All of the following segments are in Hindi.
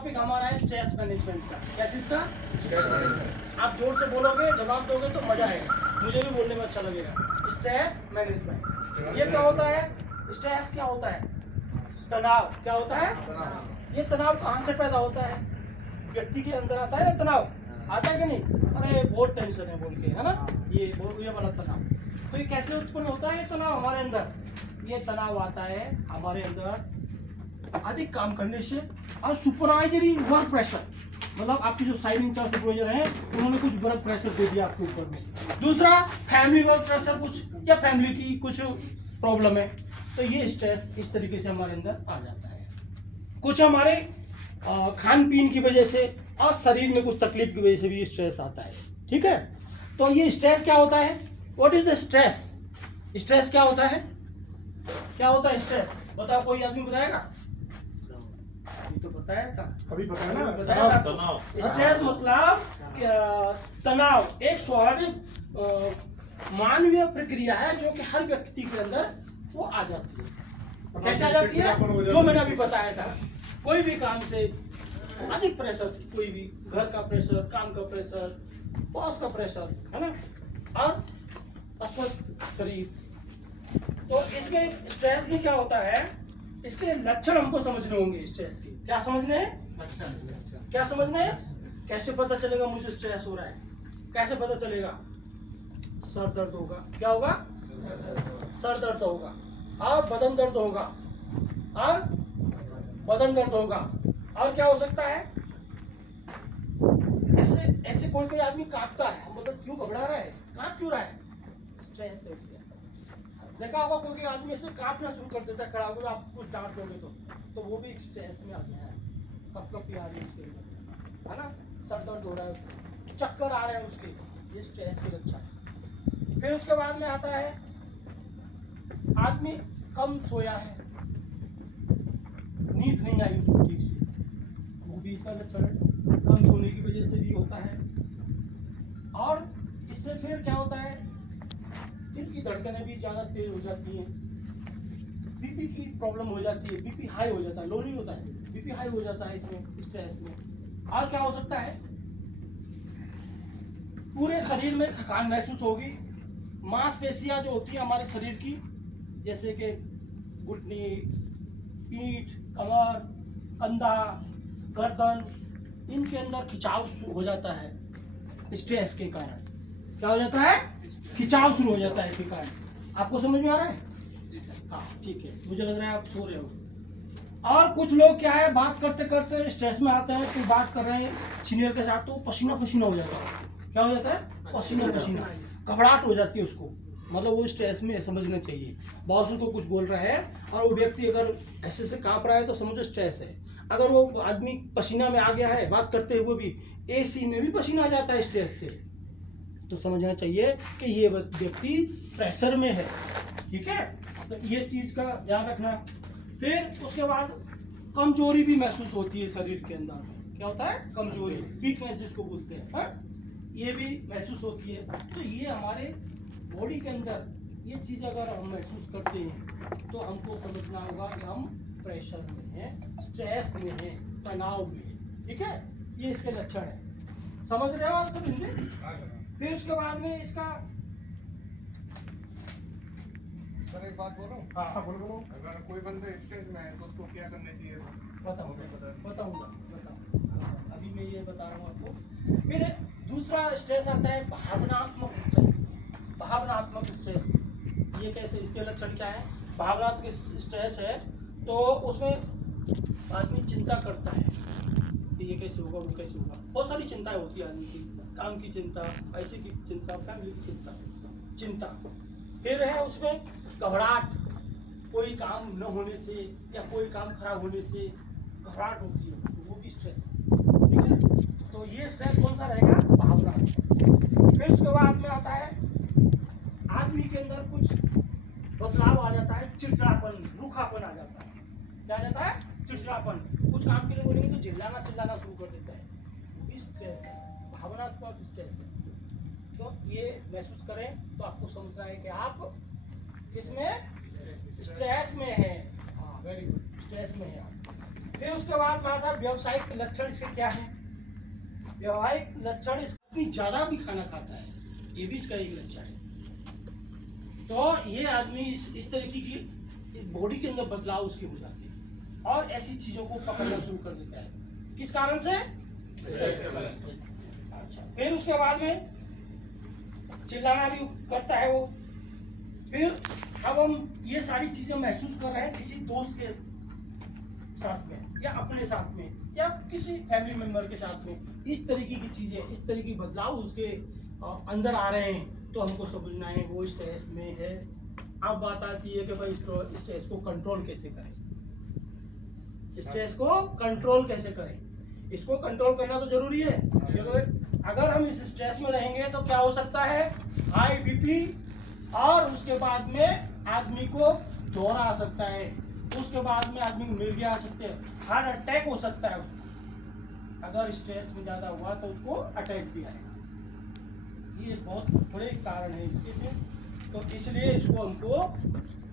टॉपिक हमारा है स्ट्रेस मैनेजमेंट का। क्या चीज़ का? आप जोर से बोलोगे, जवाब दोगे तो मजा आएगा, मुझे भी बोलने में अच्छा लगेगा। स्ट्रेस मैनेजमेंट ये क्या होता है? स्ट्रेस क्या होता है? तनाव। क्या होता है? ये तनाव कहाँ से पैदा होता है? व्यक्ति के अंदर आता है ना तनाव, आता है कि नहीं? अरे बहुत टेंशन है बोल के, है ना, ये वाला तनाव। तो ये कैसे उत्पन्न होता है? ये तनाव हमारे अंदर, ये तनाव आता है हमारे अंदर अधिक काम करने से और सुपरवाइजरी वर्क प्रेशर, मतलब आपकी जो साइड इंचार्ज सुपरवाइजर है उन्होंने कुछ वर्क प्रेशर दे दिया आपके ऊपर में। दूसरा फैमिली वर्क प्रेशर, कुछ या फैमिली की कुछ प्रॉब्लम है, तो ये स्ट्रेस इस तरीके से हमारे अंदर आ जाता है। कुछ हमारे खान पीन की वजह से और शरीर में कुछ तकलीफ की वजह से भी स्ट्रेस आता है। ठीक है, तो ये स्ट्रेस क्या होता है? What is the stress? Stress क्या होता है? क्या होता है स्ट्रेस? बताओ, कोई आदमी बताएगा? तो बताया था, अभी बताया ना, बताया था। तनाव। स्ट्रेस मतलब तनाव एक स्वाभाविक मानवीय प्रक्रिया है जो कि हर व्यक्ति के अंदर वो आ जाती है। कैसे आ जाती है? जो मैंने अभी बताया था, कोई भी काम से अधिक प्रेशर, कोई भी घर का प्रेशर, काम का प्रेशर, बॉस का प्रेशर, है ना, और अस्वस्थ शरीर। तो इसमें स्ट्रेस में क्या होता है? इसके लक्षण हमको समझने होंगे। स्ट्रेस के क्या समझने हैं? क्या समझने हैं? कैसे पता चलेगा मुझे स्ट्रेस हो रहा है? कैसे पता चलेगा? सर दर्द होगा। क्या होगा? सर दर्द होगा, और बदन दर्द होगा, और बदन दर्द होगा, और क्या हो सकता है? ऐसे ऐसे कोई कोई आदमी कांपता है, मतलब क्यों घबरा रहा है, कांप क्यों रहा है? स्ट्रेस है उसके। देखा होगा कोई आदमी ऐसे कांपना शुरू कर देता है, खड़ा होकर आप कुछ डांट दोगे तो वो भी स्ट्रेस में आ गया है। कप आ रही है उसके अंदर, है ना, सर दर्द हो रहा है, चक्कर आ रहे हैं उसके, ये स्ट्रेस के लक्षण। फिर उसके बाद में आता है आदमी कम सोया है, नींद नहीं आई उसको ठीक से, वो भी इसका लक्षण है। कम सोने की वजह से भी होता है। और इससे फिर क्या होता है? दिल की धड़कनें भी ज़्यादा तेज हो जाती हैं, बीपी की प्रॉब्लम हो जाती है, बीपी हाई हो जाता है, लो नहीं होता है, बीपी हाई हो जाता है इसमें, स्ट्रेस में। और क्या हो सकता है? पूरे शरीर में थकान महसूस होगी। मांसपेशियां जो होती है हमारे शरीर की, जैसे कि घुटने, पीठ, कमर, कंधा, गर्दन, इनके अंदर खिंचाव हो जाता है स्ट्रेस के कारण। क्या हो जाता है? खिंचाव शुरू हो जाता है इसके कारण। आपको समझ में आ रहा है? हाँ ठीक है, मुझे लग रहा है आप सो रहे हो। और कुछ लोग क्या है, बात करते करते स्ट्रेस में आते हैं, तो बात कर रहे हैं सीनियर के साथ, तो पसीना पसीना हो जाता है। क्या हो जाता है? पसीना पसीना, घबराहट हो जाती है उसको, मतलब वो स्ट्रेस में समझना चाहिए। बॉस उसको कुछ बोल रहा है और वो व्यक्ति अगर ऐसे से कांप रहा है तो समझो स्ट्रेस है। अगर वो आदमी पसीना में आ गया है बात करते हुए भी, एसी में भी पसीना आ जाता है स्ट्रेस से, तो समझना चाहिए कि ये व्यक्ति प्रेशर में है। ठीक है, तो ये चीज़ का ध्यान रखना। फिर उसके बाद कमजोरी भी महसूस होती है शरीर के अंदर। क्या होता है? कमजोरी, वीकनेस जिसको बोलते हैं, हाँ? ये भी महसूस होती है। तो ये हमारे बॉडी के अंदर ये चीज़ अगर हम महसूस करते हैं तो हमको समझना होगा कि हम प्रेशर में हैं, स्ट्रेस में हैं, तनाव में हैं। ठीक है, ये इसके लक्षण है। समझ रहे हो आप सब इनसे? फिर उसके बाद में इसका सर एक बात बोलो। हाँ बोलो। अगर कोई बंदा स्ट्रेस में है तो उसको क्या करना चाहिए? बताऊंगा। अभी मैं ये बता रहा हूँ आपको। फिर दूसरा स्ट्रेस आता है भावनात्मक स्ट्रेस। भावनात्मक स्ट्रेस ये कैसे, इसके लक्षण क्या है? भावनात्मक स्ट्रेस है तो उसमें आदमी चिंता करता है कि ये कैसे होगा, वो कैसे होगा। बहुत सारी चिंताएं होती है आदमी की, काम की चिंता, पैसे की चिंता, फैमिली की चिंता। फिर है उसमें घबराहट, कोई काम न होने से या कोई काम खराब होने से घबराहट होती है, तो वो भी स्ट्रेस। ठीक है, तो ये स्ट्रेस कौन सा रहेगा? भावना। फिर उसके बाद में आता है आदमी के अंदर कुछ बदलाव आ जाता है, चिड़चिड़ापन, रूखापन आ जाता है। क्या आ जाता है? चिड़चिड़ापन। कुछ काम के लिए बोलेंगे तो चिल्लाना शुरू कर देता है, वो भी स्ट्रेस है, भावनात्मक स्ट्रेस है। तो ये महसूस करें तो आपको समझना है कि आप किसमें? स्ट्रेस में है। हाँ वेरी गुड, स्ट्रेस में है आप। फिर उसके बाद भाई साहब व्यावसायिक लक्षण इसके क्या है? व्यावहारिक लक्षण इसकी ज्यादा भी खाना खाता है, ये भी इसका एक लक्षण है। तो ये आदमी इस तरीके की बॉडी के अंदर बदलाव उसके हो जाते हैं और ऐसी चीजों को पकड़ना शुरू कर देता है। किस कारण से? अच्छा, फिर उसके बाद में चिल्लाना भी करता है वो। फिर अब हम ये सारी चीजें महसूस कर रहे हैं किसी दोस्त के साथ में या अपने साथ में या किसी फैमिली मेंबर के साथ में, इस तरीके की चीजें, इस तरह की बदलाव उसके अंदर आ रहे हैं, तो हमको समझना है वो स्ट्रेस में है। अब बात आती है कि भाई स्ट्रेस को कंट्रोल कैसे करें, स्ट्रेस को कंट्रोल कैसे करें। इसको कंट्रोल करना तो जरूरी है, क्योंकि अगर हम इस स्ट्रेस में रहेंगे तो क्या हो सकता है, हाई बीपी, और उसके बाद में आदमी को दौरा आ सकता है, उसके बाद में आदमी को मिर्गियाँ आ सकते हैं, हार्ट अटैक हो सकता है उसको। अगर स्ट्रेस में ज़्यादा हुआ तो उसको अटैक भी आएगा। ये बहुत बड़े कारण है इसके लिए, तो इसलिए इसको हमको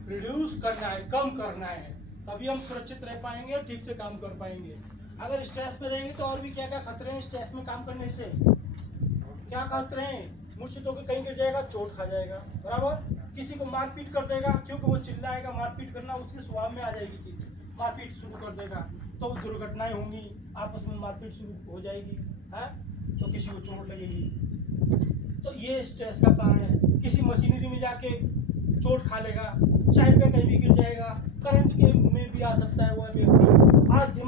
रिड्यूस करना है, कम करना है, तभी हम सुरक्षित रह पाएंगे, ठीक से काम कर पाएंगे। अगर स्ट्रेस में रहेंगे तो और भी क्या क्या खतरे हैं स्ट्रेस में काम करने से। क्या खतरे हैं? मुझसे तो कहीं गिर जाएगा, चोट खा जाएगा, बराबर। किसी को मारपीट कर देगा, क्योंकि वो चिल्लाएगा, मारपीट करना उसके स्वभाव में आ जाएगी चीज़, मारपीट शुरू कर देगा तो दुर्घटनाएं होंगी, आपस में मारपीट शुरू हो जाएगी, है तो किसी को चोट लगेगी। तो ये स्ट्रेस का कारण है। किसी मशीनरी में जाके चोट खा लेगा, साइड पे कहीं भी गिर जाएगा, करंट के में भी आ सकता है वो व्यक्ति। आज दिमाग